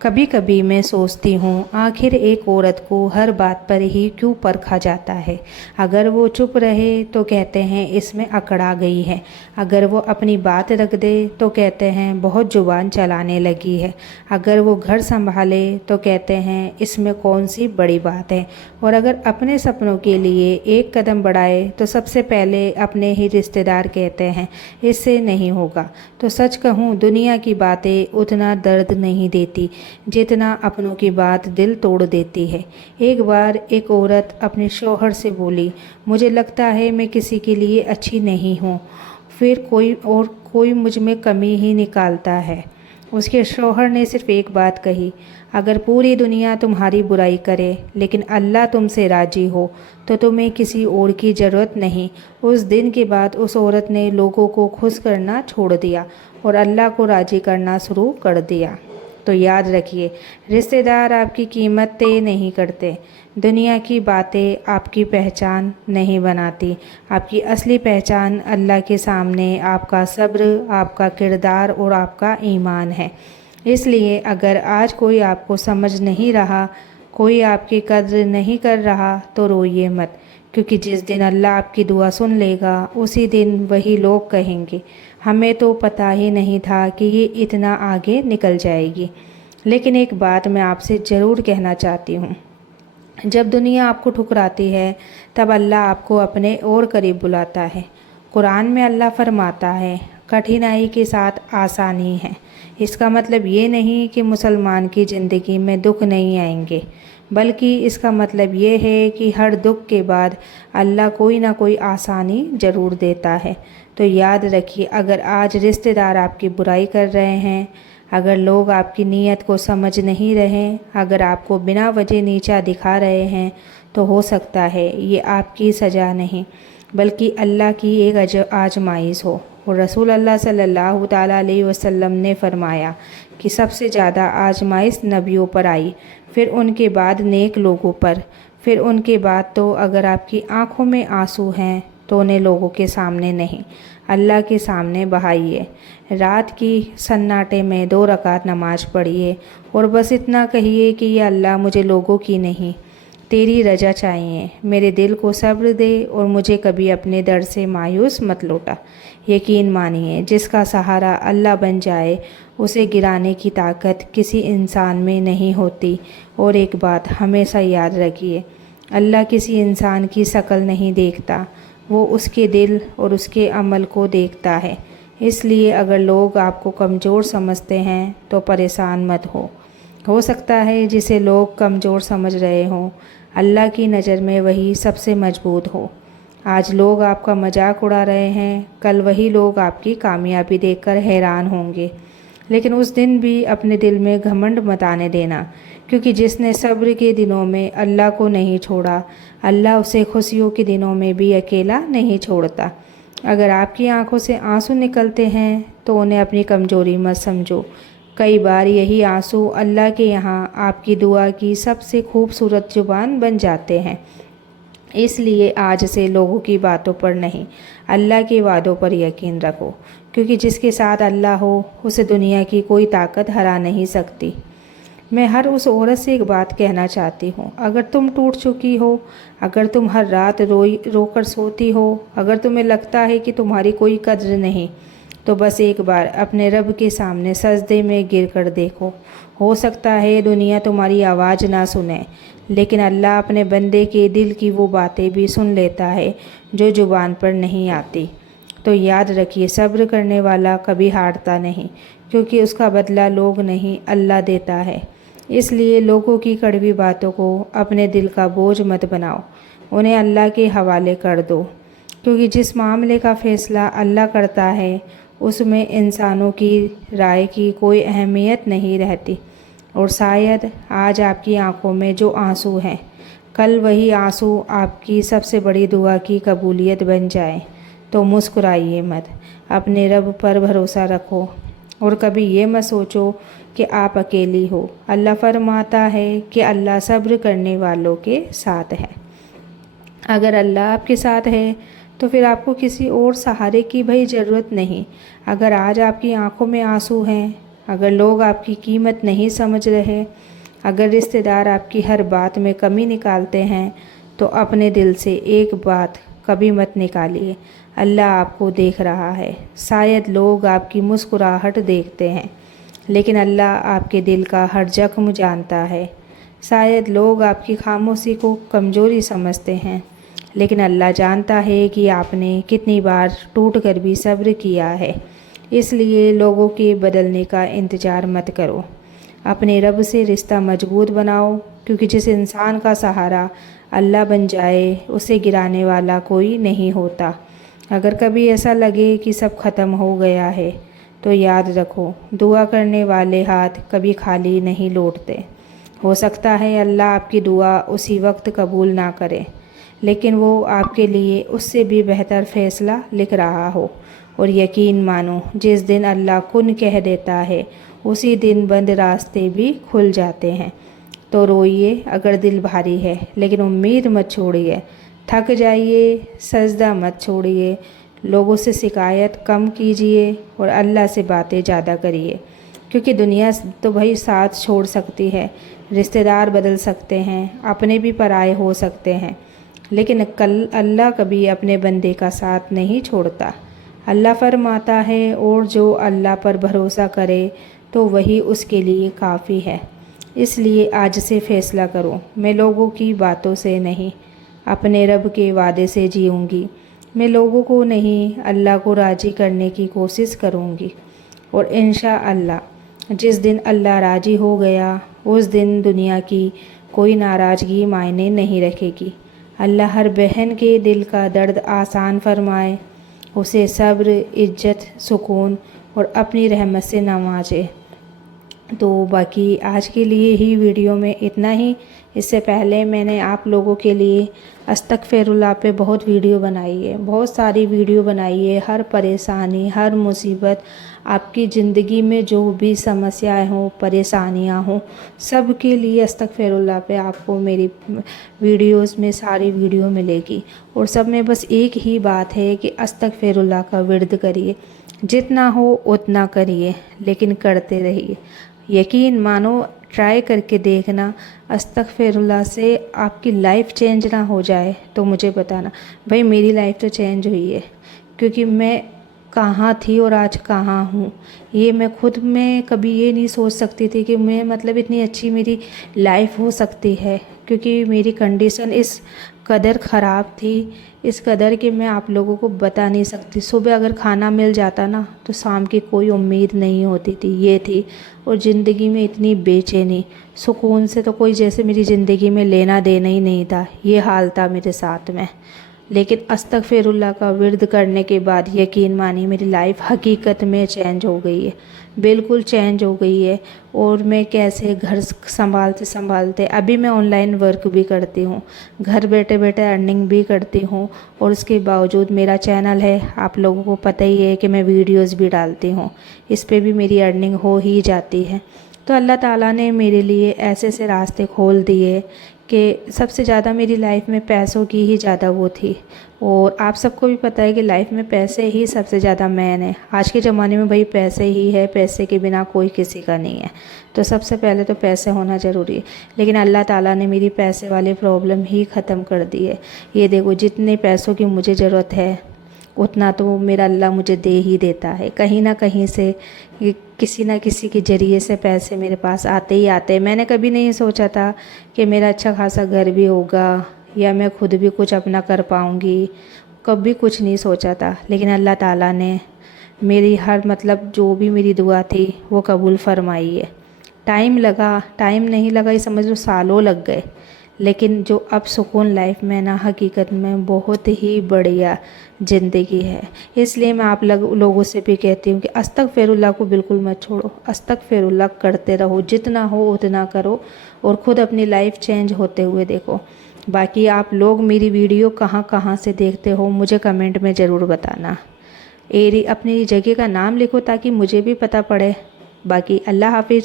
कभी कभी मैं सोचती हूँ आखिर एक औरत को हर बात पर ही क्यों परखा जाता है। अगर वो चुप रहे तो कहते हैं इसमें अकड़ा गई है, अगर वो अपनी बात रख दे तो कहते हैं बहुत जुबान चलाने लगी है, अगर वो घर संभाले तो कहते हैं इसमें कौन सी बड़ी बात है, और अगर अपने सपनों के लिए एक कदम बढ़ाए तो सबसे पहले अपने ही रिश्तेदार कहते हैं इससे नहीं होगा। तो सच कहूँ दुनिया की बातें उतना दर्द नहीं देती जितना अपनों की बात दिल तोड़ देती है। एक बार एक औरत अपने शौहर से बोली, मुझे लगता है मैं किसी के लिए अच्छी नहीं हूँ, फिर कोई मुझ में कमी ही निकालता है। उसके शौहर ने सिर्फ एक बात कही, अगर पूरी दुनिया तुम्हारी बुराई करे लेकिन अल्लाह तुमसे राजी हो तो तुम्हें किसी और की ज़रूरत नहीं। उस दिन के बाद उस औरत ने लोगों को खुश करना छोड़ दिया और अल्लाह को राज़ी करना शुरू कर दिया। तो याद रखिए, रिश्तेदार आपकी कीमत तय नहीं करते, दुनिया की बातें आपकी पहचान नहीं बनाती। आपकी असली पहचान अल्लाह के सामने आपका सब्र, आपका किरदार और आपका ईमान है। इसलिए अगर आज कोई आपको समझ नहीं रहा, कोई आपकी कद्र नहीं कर रहा तो रोइए मत, क्योंकि जिस दिन अल्लाह आपकी दुआ सुन लेगा उसी दिन वही लोग कहेंगे हमें तो पता ही नहीं था कि ये इतना आगे निकल जाएगी। लेकिन एक बात मैं आपसे ज़रूर कहना चाहती हूँ, जब दुनिया आपको ठुकराती है तब अल्लाह आपको अपने और करीब बुलाता है। कुरान में अल्लाह फरमाता है कठिनाई के साथ आसानी है। इसका मतलब ये नहीं कि मुसलमान की ज़िंदगी में दुख नहीं आएंगे, बल्कि इसका मतलब ये है कि हर दुख के बाद अल्लाह कोई ना कोई आसानी ज़रूर देता है। तो याद रखिए, अगर आज रिश्तेदार आपकी बुराई कर रहे हैं, अगर लोग आपकी नीयत को समझ नहीं रहे, अगर आपको बिना वजह नीचा दिखा रहे हैं, तो हो सकता है ये आपकी सज़ा नहीं बल्कि अल्लाह की एक आजमाइश हो। और रसूल अल्लाह सल्लल्लाहु ताला अलैहि वसल्लम ने फरमाया कि सबसे ज़्यादा आजमाइश नबियों पर आई, फिर उनके बाद नेक लोगों पर, फिर उनके बाद तो अगर आपकी आंखों में आंसू हैं तो उन्हें लोगों के सामने नहीं, अल्लाह के सामने बहाइए। रात की सन्नाटे में 2 रकात नमाज पढ़िए और बस इतना कहिए कि या अल्लाह मुझे लोगों की नहीं तेरी रजा चाहिए, मेरे दिल को सब्र दे और मुझे कभी अपने दर से मायूस मत लौटा। यकीन मानिए, जिसका सहारा अल्लाह बन जाए उसे गिराने की ताकत किसी इंसान में नहीं होती। और एक बात हमेशा याद रखिए, अल्लाह किसी इंसान की शक्ल नहीं देखता, वो उसके दिल और उसके अमल को देखता है। इसलिए अगर लोग आपको कमज़ोर समझते हैं तो परेशान मत हो सकता है जिसे लोग कमज़ोर समझ रहे हों अल्लाह की नज़र में वही सबसे मजबूत हो। आज लोग आपका मजाक उड़ा रहे हैं, कल वही लोग आपकी कामयाबी देखकर हैरान होंगे। लेकिन उस दिन भी अपने दिल में घमंड मत आने देना, क्योंकि जिसने सब्र के दिनों में अल्लाह को नहीं छोड़ा, अल्लाह उसे खुशियों के दिनों में भी अकेला नहीं छोड़ता। अगर आपकी आंखों से आंसू निकलते हैं तो उन्हें अपनी कमज़ोरी मत समझो। कई बार यही आंसू अल्लाह के यहाँ आपकी दुआ की सबसे खूबसूरत जुबान बन जाते हैं। इसलिए आज से लोगों की बातों पर नहीं, अल्लाह के वादों पर यकीन रखो, क्योंकि जिसके साथ अल्लाह हो उसे दुनिया की कोई ताकत हरा नहीं सकती। मैं हर उस औरत से एक बात कहना चाहती हूँ, अगर तुम टूट चुकी हो, अगर तुम हर रात रोकर सोती हो, अगर तुम्हें लगता है कि तुम्हारी कोई कद्र नहीं, तो बस एक बार अपने रब के सामने सजदे में गिर कर देखो। हो सकता है दुनिया तुम्हारी आवाज़ ना सुने, लेकिन अल्लाह अपने बंदे के दिल की वो बातें भी सुन लेता है जो ज़ुबान पर नहीं आती। तो याद रखिए, सब्र करने वाला कभी हारता नहीं, क्योंकि उसका बदला लोग नहीं अल्लाह देता है। इसलिए लोगों की कड़वी बातों को अपने दिल का बोझ मत बनाओ, उन्हें अल्लाह के हवाले कर दो, क्योंकि जिस मामले का फ़ैसला अल्लाह करता है उसमें इंसानों की राय की कोई अहमियत नहीं रहती। और शायद आज आपकी आंखों में जो आंसू हैं, कल वही आंसू आपकी सबसे बड़ी दुआ की कबूलियत बन जाए। तो मुस्कुराइए मत, अपने रब पर भरोसा रखो और कभी ये मत सोचो कि आप अकेली हो। अल्लाह फरमाता है कि अल्लाह सब्र करने वालों के साथ है। अगर अल्लाह आपके साथ है तो फिर आपको किसी और सहारे की भाई ज़रूरत नहीं। अगर आज आपकी आंखों में आंसू हैं, اگر لوگ آپ کی قیمت نہیں سمجھ رہے، اگر رشتہ دار آپ کی ہر بات میں کمی نکالتے ہیں، تو اپنے دل سے ایک بات کبھی مت نکالیے، اللہ آپ کو دیکھ رہا ہے۔ شاید لوگ آپ کی مسکراہٹ دیکھتے ہیں، لیکن اللہ آپ کے دل کا ہر زخم جانتا ہے۔ شاید لوگ آپ کی خاموشی کو کمزوری سمجھتے ہیں، لیکن اللہ جانتا ہے کہ آپ نے کتنی بار ٹوٹ کر بھی صبر کیا ہے۔ اس لیے لوگوں کے بدلنے کا انتظار مت کرو، اپنے رب سے رشتہ مضبوط بناؤ، کیونکہ جس انسان کا سہارا اللہ بن جائے اسے گرانے والا کوئی نہیں ہوتا۔ اگر کبھی ایسا لگے کہ سب ختم ہو گیا ہے تو یاد رکھو، دعا کرنے والے ہاتھ کبھی خالی نہیں لوٹتے۔ ہو سکتا ہے اللہ آپ کی دعا اسی وقت قبول نہ کرے، لیکن وہ آپ کے لیے اس سے بھی بہتر فیصلہ لکھ رہا ہو۔ اور یقین مانو، جس دن اللہ کن کہہ دیتا ہے اسی دن بند راستے بھی کھل جاتے ہیں۔ تو روئیے اگر دل بھاری ہے، لیکن امید مت چھوڑیے۔ تھک جائیے، سجدہ مت چھوڑیے، لوگوں سے شکایت کم کیجیے اور اللہ سے باتیں زیادہ کریے، کیونکہ دنیا تو بھائی ساتھ چھوڑ سکتی ہے، رشتہ دار بدل سکتے ہیں، اپنے بھی پرائے ہو سکتے ہیں، لیکن اللہ کبھی اپنے بندے کا ساتھ نہیں چھوڑتا۔ اللہ فرماتا ہے، اور جو اللہ پر بھروسہ کرے تو وہی اس کے لیے کافی ہے۔ اس لیے آج سے فیصلہ کرو، میں لوگوں کی باتوں سے نہیں، اپنے رب کے وعدے سے جیوں گی۔ میں لوگوں کو نہیں، اللہ کو راضی کرنے کی کوشش کروں گی، اور انشاءاللہ جس دن اللہ راضی ہو گیا اس دن دنیا کی کوئی ناراضگی معنی نہیں رکھے گی۔ اللہ ہر بہن کے دل کا درد آسان فرمائے، اسے صبر، عزت، سکون اور اپنی رحمت سے نوازے۔ تو باقی آج کے لیے ہی ویڈیو میں اتنا ہی۔ اس سے پہلے میں نے آپ لوگوں کے لیے استغفر اللہ پہ بہت ویڈیو بنائی ہے، بہت ساری ویڈیو بنائی ہے۔ ہر پریشانی، ہر مصیبت، آپ کی زندگی میں جو بھی سمسیاں ہوں، پریشانیاں ہوں، سب کے لیے استغفر اللہ پہ آپ کو میری ویڈیوز میں ساری ویڈیو ملے گی۔ اور سب میں بس ایک ہی بات ہے کہ استغفر اللہ کا ورد کریے، جتنا ہو اتنا کریے، لیکن کرتے رہیے۔ یقین مانو، ٹرائی کر کے دیکھنا، استغفر اللہ سے آپ کی لائف چینج نہ ہو جائے تو مجھے بتانا۔ بھائی میری لائف تو چینج ہوئی ہے، کیونکہ میں کہاں تھی اور آج کہاں ہوں، یہ میں خود میں کبھی یہ نہیں سوچ سکتی تھی کہ میں اتنی اچھی میری لائف ہو سکتی ہے، کیونکہ میری کنڈیشن اس قدر خراب تھی، اس قدر کہ میں آپ لوگوں کو بتا نہیں سکتی۔ صبح اگر کھانا مل جاتا نا تو شام کی کوئی امید نہیں ہوتی تھی، یہ تھی۔ اور زندگی میں اتنی بے چینی، سکون سے تو کوئی جیسے میری زندگی میں لینا دینا ہی نہیں تھا، یہ حال تھا میرے ساتھ میں۔ لیکن استغفر اللہ کا ورد کرنے کے بعد یقین مانی میری لائف حقیقت میں چینج ہو گئی ہے، بالکل چینج ہو گئی ہے۔ اور میں کیسے گھر سنبھالتے ابھی میں آن لائن ورک بھی کرتی ہوں، گھر بیٹھے بیٹھے ارننگ بھی کرتی ہوں، اور اس کے باوجود میرا چینل ہے، آپ لوگوں کو پتہ ہی ہے کہ میں ویڈیوز بھی ڈالتی ہوں، اس پہ بھی میری ارننگ ہو ہی جاتی ہے۔ تو اللہ تعالیٰ نے میرے لیے ایسے راستے کھول دیے کہ سب سے زیادہ میری لائف میں پیسوں کی ہی زیادہ وہ تھی، اور آپ سب کو بھی پتہ ہے کہ لائف میں پیسے ہی سب سے زیادہ مین ہے۔ آج کے زمانے میں بھائی پیسے ہی ہے، پیسے کے بنا کوئی کسی کا نہیں ہے، تو سب سے پہلے تو پیسے ہونا ضروری ہے۔ لیکن اللہ تعالیٰ نے میری پیسے والے پرابلم ہی ختم کر دی ہے۔ یہ دیکھو، جتنے پیسوں کی مجھے ضرورت ہے اتنا تو میرا اللہ مجھے دے ہی دیتا ہے، کہیں نہ کہیں سے کسی نہ کسی کے ذریعے سے پیسے میرے پاس آتے ہی آتے ہیں۔ میں نے کبھی نہیں سوچا تھا کہ میرا اچھا خاصا گھر بھی ہوگا یا میں خود بھی کچھ اپنا کر پاؤں گی، کبھی کچھ نہیں سوچا تھا، لیکن اللہ تعالیٰ نے میری ہر جو بھی میری دعا تھی وہ قبول فرمائی ہے۔ ٹائم لگا، ٹائم نہیں لگا، یہ سمجھ لو سالوں لگ گئے، لیکن جو اب سکون لائف میں نا حقیقت میں بہت ہی بڑھیا زندگی ہے۔ اس لیے میں آپ لوگوں سے بھی کہتی ہوں کہ استغفر اللہ کو بالکل مت چھوڑو، استغفر اللہ کرتے رہو، جتنا ہو اتنا کرو، اور خود اپنی لائف چینج ہوتے ہوئے دیکھو۔ باقی آپ لوگ میری ویڈیو کہاں سے دیکھتے ہو مجھے کمنٹ میں ضرور بتانا، اپنی جگہ کا نام لکھو تاکہ مجھے بھی پتہ پڑے۔ باقی اللہ حافظ۔